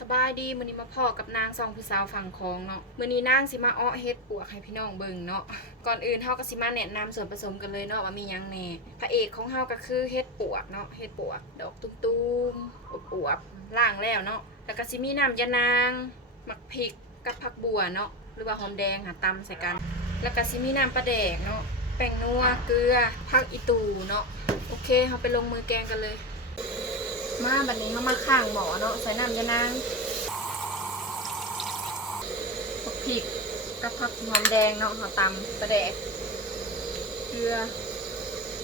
สบายดีมื้อนี้มาพ่อกับนางซองผู้สาวฝั่งคองเนาะมื้อนี้นางสิมาอ้อเฮ็ดปวกให้พี่น้องเบิ่งเนาะก่อนอื่นเฮาก็สิมาแนะนำส่วนผสมกันเลยเนาะว่ามีหยังแหน่พระเอกของเฮาก็คือเฮ็ดปวกเนาะเฮ็ดปวก ดอกตุ้มๆอวบๆล่างแล้วเนาะแล้วก็สิมีน้ำยานางหมักพริกกับผักบัวเนาะหรือว่าหอมแดงหาตำใส่กัน แล้วก็สิมีน้ำปลาแดกเนาะแป้งนัวเกลือผักอีตูเนาะโอเคเฮาไปลงมือแกงกันเลย มาบัดนี้เขามาข้างหมอเนาะใส่น้ำยานางผักพริกกับผักหอมแดงเนาะหอตำปลาแดกเกลือ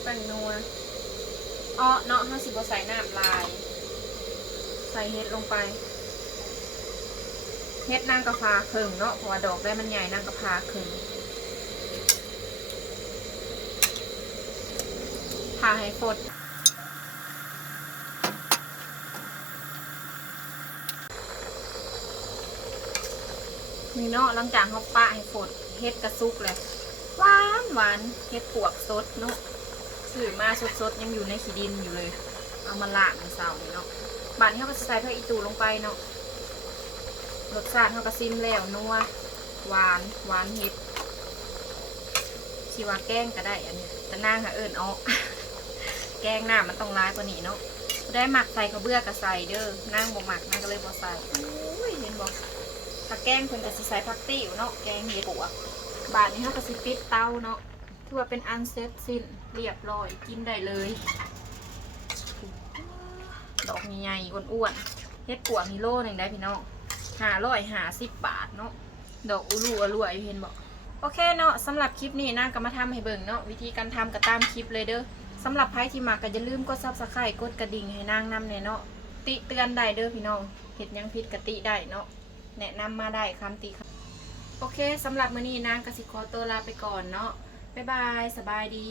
แป้งนัวอ้อเนาะห้าสิบใส่น้ำลาย ใส่เห็ดลงไปเห็ดนางกระพาครึ่งเนาะเพราะว่าดอกได้มันใหญ่นางกระพาครึ่งพาให้ฟด นี่เนาะหลังจากเขาปะให้ฝดเฮ็ดกระซุกเลยหวานหวานเฮ็ดปวกสดเนาะสื่อมาสดๆยังอยู่ในขี้ดินอยู่เลย เอามาล้างในเสานี่เนาะบานเขาก็จะใส่ผักอีตูลงไปเนาะรสชาติเขาก็ซิมแล้วนัวหวานหวานเฮ็ดชีวาแกงก็ได้อันนี้แต่นางค่ะเอิญเอาแกงหน้ามันต้องร้ายกว่านี้เนาะได้หมักใส่กระเบื้อกับใส่เด้อนางบ่หมักนางก็เลยบ่ใส่อุ้ยเห็นบ่ ถ้าแกงเพิ่นก็สิใส่ผักติ้วเนาะแกงเห็ดปวกบาดนี้เฮาก็สิปิดเตาเนาะถือว่าเป็นอันเสร็จสิ้นเรียบร้อยกินได้เลย ดอกใหญ่ๆอ้วนๆเฮ็ดปวกนี่โลหนึงได้พี่น้อง550บบาทเนาะดอกอุลุอรวยเห็นบ่โอเคเนาะสำหรับคลิปนี้นางก็มาทำให้เบิ่งเนาะวิธีการทำก็ตามคลิปเลยเด้อสำหรับใครที่มักก็อย่าลืมกด Subscribe กดกระดิ่งให้นางนำแน่เนาะติเตือนได้เด้อพี่น้องเฮ็ดยังผิดกติได้เนาะ แนะนำมาได้คำติครับโอเคสำหรับมื้อนี้นางกสิขอตัวลาไปก่อนเนาะบ๊ายบาย สบายดี